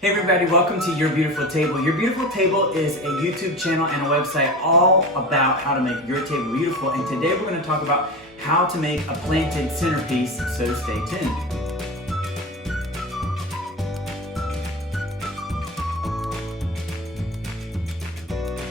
Hey everybody, welcome to Your Beautiful Table. Your Beautiful Table is a YouTube channel and a website all about how to make your table beautiful. And today we're going to talk about how to make a planted centerpiece, so stay tuned.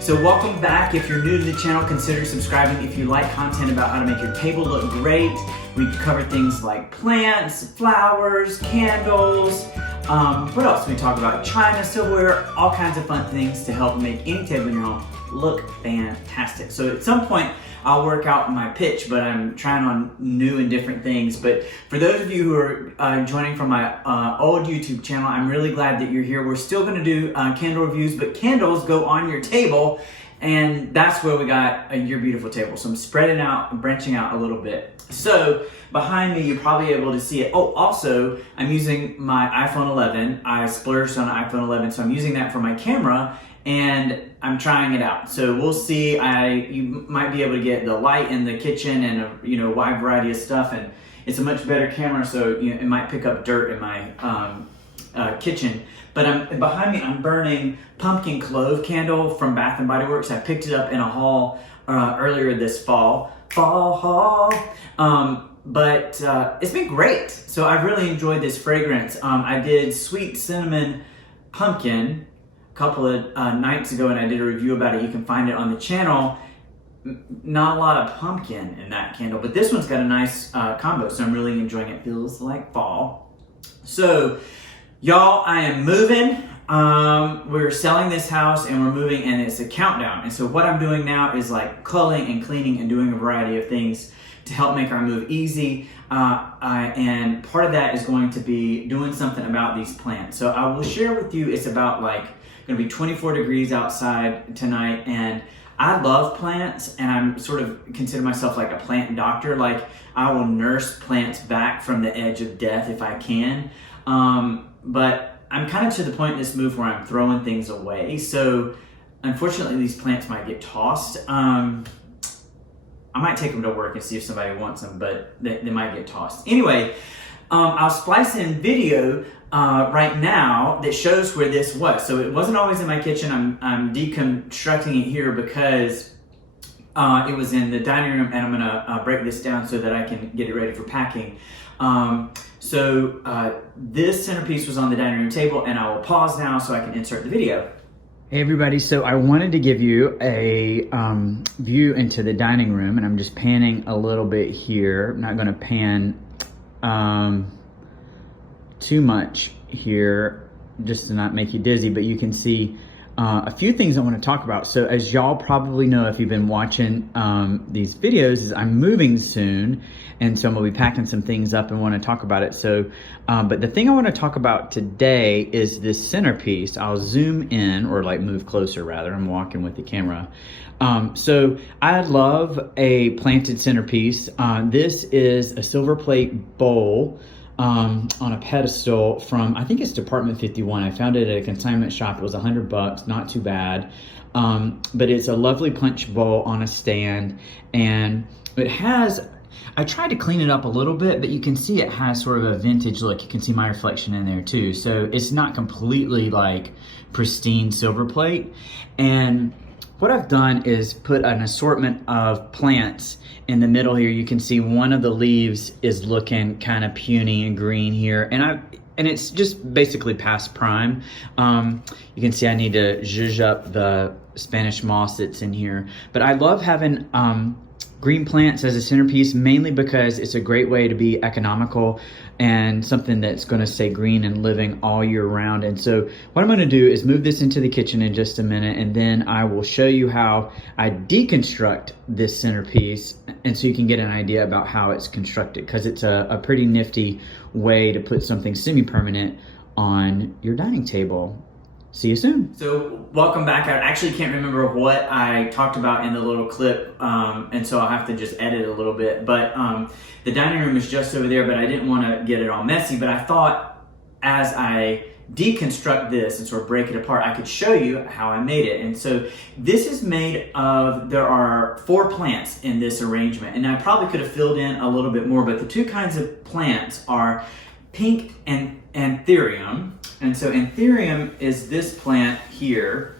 So welcome back. If you're new to the channel, consider subscribing. If you like content about how to make your table look great, we cover things like plants, flowers, candles. What else? We talk about china, silverware, all kinds of fun things to help make any table in your home look fantastic. So at some point, I'll work out my pitch, but I'm trying on new and different things. But for those of you who are joining from my old YouTube channel, I'm really glad that you're here. We're still gonna do candle reviews, but candles go on your table, and that's where we got Your Beautiful Table. So I'm spreading out and branching out a little bit. So behind me, you're probably able to see it. Oh, also, I'm using my iPhone 11. I splurged on an iPhone 11, so I'm using that for my camera, and I'm trying it out. So we'll see. You might be able to get the light in the kitchen and a wide variety of stuff, and it's a much better camera, so it might pick up dirt in my kitchen. But behind me, I'm burning pumpkin clove candle from Bath and Body Works. I picked it up in a haul earlier this fall haul. But it's been great. So I've really enjoyed this fragrance. I did sweet cinnamon pumpkin a couple of nights ago, and I did a review about it. You can find it on the channel. Not a lot of pumpkin in that candle, but this one's got a nice combo, so I'm really enjoying it. Feels like fall. So y'all, I am moving. We're selling this house and we're moving, and it's a countdown. And so what I'm doing now is like culling and cleaning and doing a variety of things to help make our move easy. And part of that is going to be doing something about these plants. So I will share with you, it's about gonna be 24 degrees outside tonight, and I love plants, and I'm sort of consider myself like a plant doctor. Like, I will nurse plants back from the edge of death if I can. But I'm kind of to the point in this move where I'm throwing things away. So unfortunately, these plants might get tossed. I might take them to work and see if somebody wants them, but they might get tossed. Anyway, I'll splice in video right now that shows where this was. So it wasn't always in my kitchen. I'm deconstructing it here because it was in the dining room, and I'm gonna break this down so that I can get it ready for packing. So this centerpiece was on the dining room table, and I will pause now so I can insert the video. Hey everybody, so I wanted to give you a view into the dining room, and I'm just panning a little bit here. I'm not gonna pan too much here just to not make you dizzy, but you can see a few things I want to talk about. So as y'all probably know, if you've been watching these videos, is I'm moving soon, and so I'm gonna be packing some things up and want to talk about it. So, but the thing I want to talk about today is this centerpiece. I'll zoom in, or move closer rather. I'm walking with the camera. So I love a planted centerpiece. This is a silver plate bowl on a pedestal from, I think it's Department 51. I found it at a consignment shop. It was $100, not too bad. But it's a lovely punch bowl on a stand, and it has, I tried to clean it up a little bit, but you can see it has sort of a vintage look. You can see my reflection in there too. So it's not completely pristine silver plate. And what I've done is put an assortment of plants in the middle here. You can see one of the leaves is looking kind of puny and green here, and it's just basically past prime. You can see I need to zhuzh up the Spanish moss that's in here. But I love having green plants as a centerpiece, mainly because it's a great way to be economical and something that's going to stay green and living all year round. And so what I'm going to do is move this into the kitchen in just a minute, and then I will show you how I deconstruct this centerpiece, and so you can get an idea about how it's constructed, because it's a pretty nifty way to put something semi-permanent on your dining table. See you soon. So welcome back. I actually can't remember what I talked about in the little clip, and so I'll have to just edit a little bit. But the dining room is just over there, but I didn't want to get it all messy. But I thought as I deconstruct this and sort of break it apart, I could show you how I made it. And so this is made of, there are 4 plants in this arrangement, and I probably could have filled in a little bit more, but the 2 kinds of plants are pink and anthurium. And so anthurium is this plant here.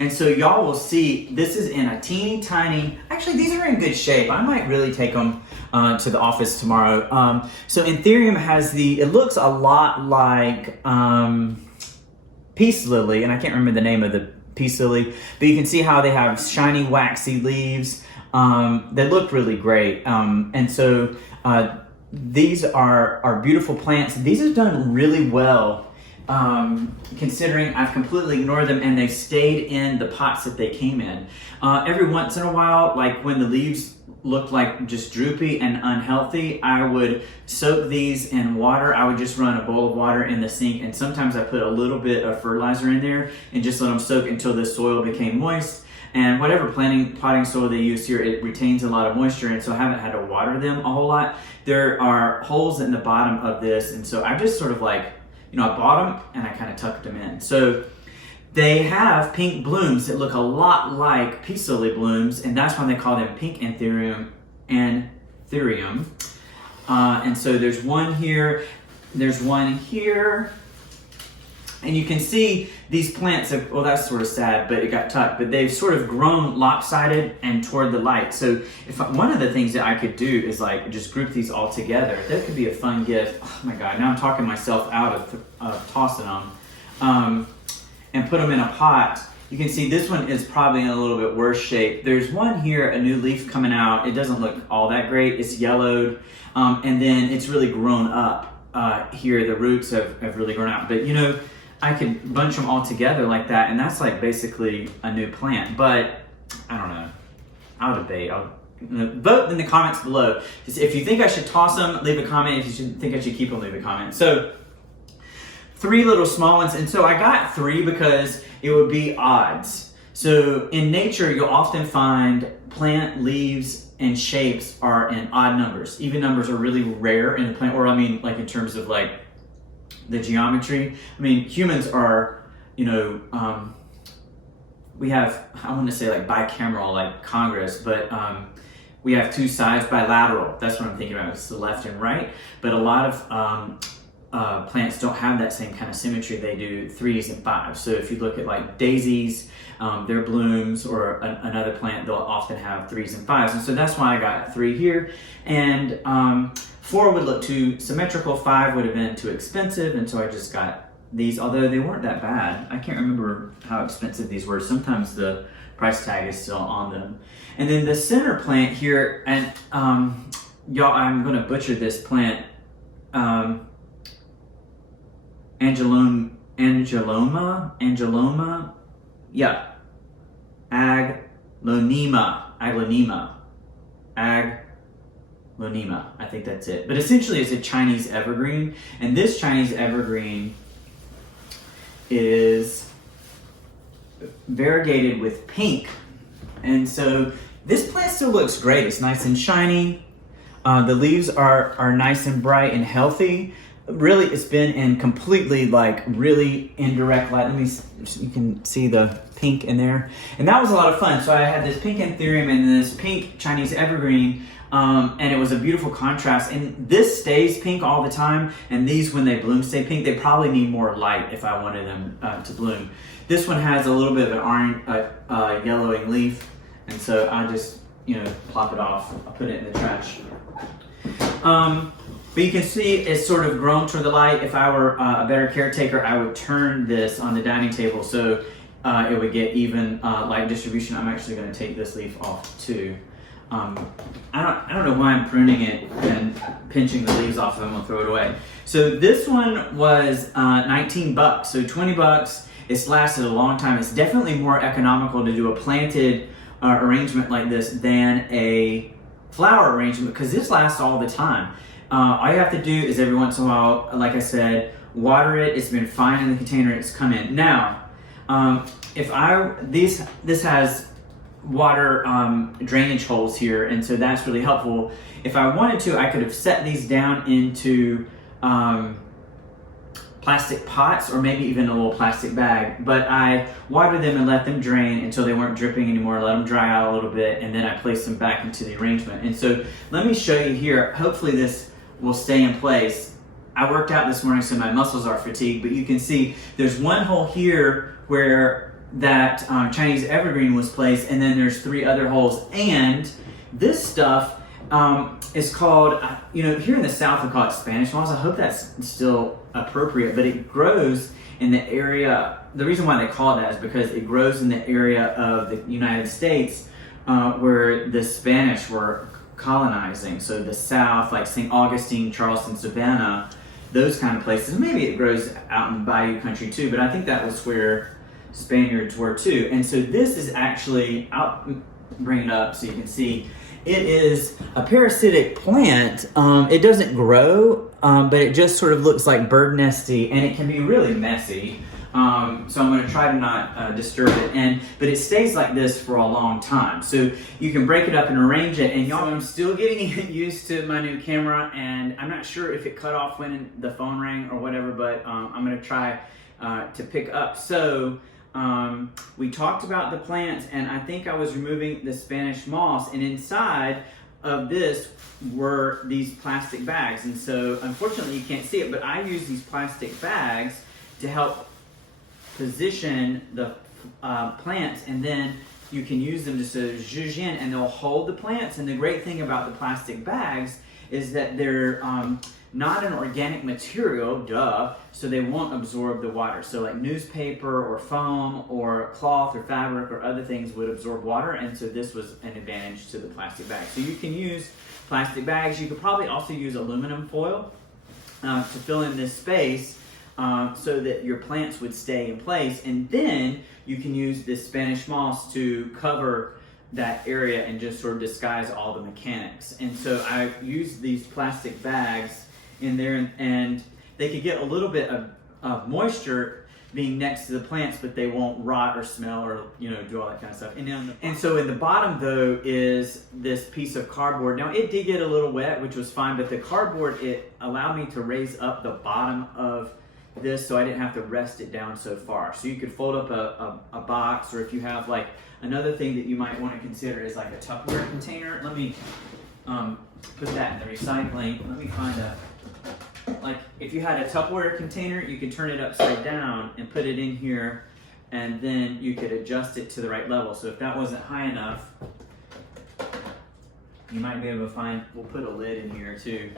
And so y'all will see, this is in a teeny tiny, actually these are in good shape. I might really take them to the office tomorrow. So anthurium has it looks a lot like peace lily, and I can't remember the name of the peace lily, but you can see how they have shiny waxy leaves. They look really great. And so these are beautiful plants. These have done really well. Considering I've completely ignored them and they've stayed in the pots that they came in. Every once in a while, like when the leaves looked like just droopy and unhealthy, I would soak these in water. I would just run a bowl of water in the sink, and sometimes I put a little bit of fertilizer in there and just let them soak until the soil became moist. And whatever potting soil they use here, it retains a lot of moisture, and so I haven't had to water them a whole lot. There are holes in the bottom of this, and so I just sort of like, I bought them and I kind of tucked them in. So they have pink blooms that look a lot like peace lily blooms, and that's why they call them pink anthurium. And so there's one here, there's one here, and you can see these plants have, well, that's sort of sad, but it got tucked, but they've sort of grown lopsided and toward the light. So one of the things that I could do is like just group these all together. That could be a fun gift. Oh my God, now I'm talking myself out of tossing them. And put them in a pot. You can see this one is probably in a little bit worse shape. There's one here, a new leaf coming out. It doesn't look all that great. It's yellowed, and then it's really grown up here. The roots have really grown out. But I could bunch them all together like that, and that's like basically a new plant. But I don't know. I'll debate. Vote in the comments below. If you think I should toss them, leave a comment. If you think I should keep them, leave a comment. So 3 little small ones, and so I got 3 because it would be odds. So in nature, you'll often find plant leaves and shapes are in odd numbers. Even numbers are really rare in the plant, or I mean, like in terms of like the geometry. I mean, humans are, we have, I want to say like bicameral, like Congress, but we have 2 sides, bilateral. That's what I'm thinking about. It's the left and right. But a lot of plants don't have that same kind of symmetry. They do 3s and 5s. So if you look at like daisies, their blooms, or another plant, they'll often have 3s and 5s. And so that's why I got 3 here. And 4 would look too symmetrical, 5 would have been too expensive, and so I just got these, although they weren't that bad. I can't remember how expensive these were. Sometimes the price tag is still on them. And then the center plant here, and y'all, I'm gonna butcher this plant, Angeloma, yeah, Aglonema, I think that's it. But essentially it's a Chinese evergreen, and this Chinese evergreen is variegated with pink. And so this plant still looks great. It's nice and shiny. The leaves are nice and bright and healthy. Really, it's been in completely like really indirect light. You can see the pink in there. And that was a lot of fun. So I had this pink anthurium and this pink Chinese evergreen, and it was a beautiful contrast. And this stays pink all the time, and these, when they bloom, stay pink. They probably need more light if I wanted them to bloom. This one has a little bit of an orange, yellowing leaf, and so I just, plop it off. I'll put it in the trash. But you can see it's sort of grown toward the light. If I were a better caretaker, I would turn this on the dining table so it would get even light distribution. I'm actually going to take this leaf off too. I don't know why I'm pruning it and pinching the leaves off. I'm gonna throw it away. So this one was $19, so $20. It's lasted a long time. It's definitely more economical to do a planted arrangement like this than a flower arrangement, because this lasts all the time. All you have to do is every once in a while, like I said, water it. It's been fine in the container. It's come in. Now, this has water drainage holes here, and so that's really helpful. If I wanted to, I could have set these down into plastic pots, or maybe even a little plastic bag, but I watered them and let them drain until they weren't dripping anymore, let them dry out a little bit, and then I placed them back into the arrangement. And so let me show you here. Hopefully this will stay in place. I worked out this morning, so my muscles are fatigued, but you can see there's one hole here where that Chinese evergreen was placed, and then there's 3 other holes. And this stuff is called, here in the South we call it Spanish moss. I hope that's still appropriate, but it grows in the area. The reason why they call it that is because it grows in the area of the United States where the Spanish were colonizing. So the South, like St. Augustine, Charleston, Savannah, those kind of places. Maybe it grows out in Bayou country too, but I think that was where Spaniards were too. And so this is actually, I'll bring it up so you can see, it is a parasitic plant. It doesn't grow, but it just sort of looks like bird nesty, and it can be really messy. So I'm going to try to not disturb it, but it stays like this for a long time. So you can break it up and arrange it. And y'all, I'm still getting used to my new camera, and I'm not sure if it cut off when the phone rang or whatever, but I'm going to try to pick up. So we talked about the plants, and I think I was removing the Spanish moss, and inside of this were these plastic bags. And so unfortunately you can't see it, but I use these plastic bags to help position the plants, and then you can use them to sort of zhuzh in, and they'll hold the plants. And the great thing about the plastic bags is that they're not an organic material, duh, so they won't absorb the water. So like newspaper or foam or cloth or fabric or other things would absorb water, and so this was an advantage to the plastic bag. So you can use plastic bags. You could probably also use aluminum foil to fill in this space so that your plants would stay in place, and then you can use this Spanish moss to cover that area and just sort of disguise all the mechanics. And so I used these plastic bags in there, and they could get a little bit of moisture being next to the plants, but they won't rot or smell or do all that kind of stuff. And so in the bottom though is this piece of cardboard. Now it did get a little wet, which was fine, but the cardboard, it allowed me to raise up the bottom of this so I didn't have to rest it down so far. So you could fold up a box, or if you have like another thing that you might want to consider is like a Tupperware container. Let me put that in the recycling. Let me find like if you had a Tupperware container, you could turn it upside down and put it in here, and then you could adjust it to the right level. So if that wasn't high enough, you might be able to find, we'll put a lid in here too.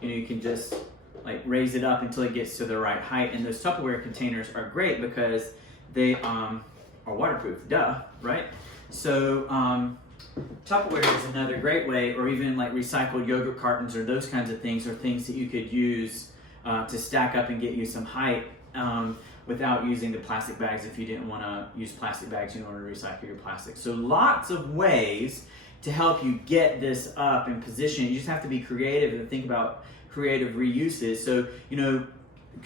You can just like raise it up until it gets to the right height. And those Tupperware containers are great because they are waterproof, duh, right? So Tupperware is another great way, or even like recycled yogurt cartons or those kinds of things, are things that you could use to stack up and get you some height without using the plastic bags if you didn't want to use plastic bags in order to recycle your plastic. So lots of ways to help you get this up in position. You just have to be creative and think about creative reuses. So,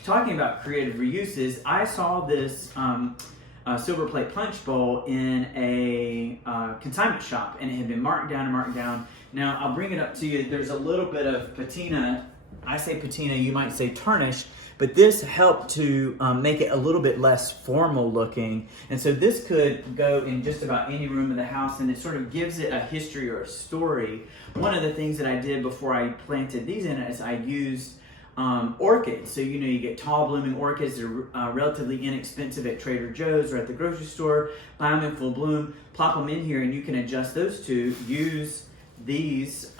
talking about creative reuses, I saw this silver plate punch bowl in a consignment shop, and it had been marked down and marked down. Now, I'll bring it up to you. There's a little bit of patina. I say patina, you might say tarnish, but this helped to make it a little bit less formal looking. And so this could go in just about any room of the house, and it sort of gives it a history or a story. One of the things that I did before I planted these in it is I used orchids. So you get tall blooming orchids. They're relatively inexpensive at Trader Joe's or at the grocery store. Buy them in full bloom, plop them in here, and you can adjust those two. Use these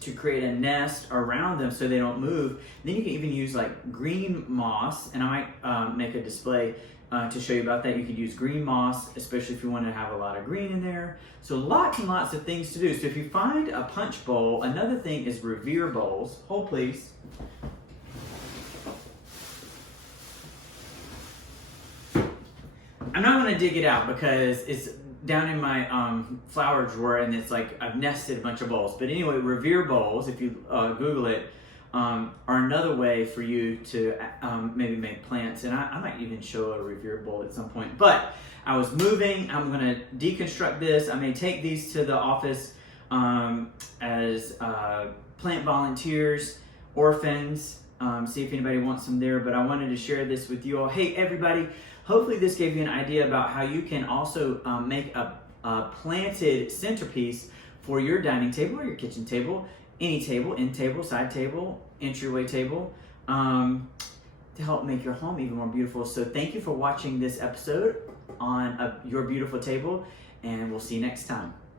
to create a nest around them so they don't move. Then you can even use like green moss, and I might make a display to show you about that. You could use green moss, especially if you want to have a lot of green in there. So lots and lots of things to do. So if you find a punch bowl, another thing is Revere bowls. Hold please. I'm not going to dig it out because it's down in my flower drawer, and it's like I've nested a bunch of bowls. But anyway, Revere bowls, if you Google it, are another way for you to maybe make plants. And I might even show a Revere bowl at some point. But I was moving. I'm going to deconstruct this. I may take these to the office as plant volunteers, orphans, see if anybody wants them there. But I wanted to share this with you all. Hey, everybody. Hopefully this gave you an idea about how you can also make a planted centerpiece for your dining table or your kitchen table, any table, end table, side table, entryway table. to help make your home even more beautiful. So thank you for watching this episode on Your Beautiful Table, and we'll see you next time.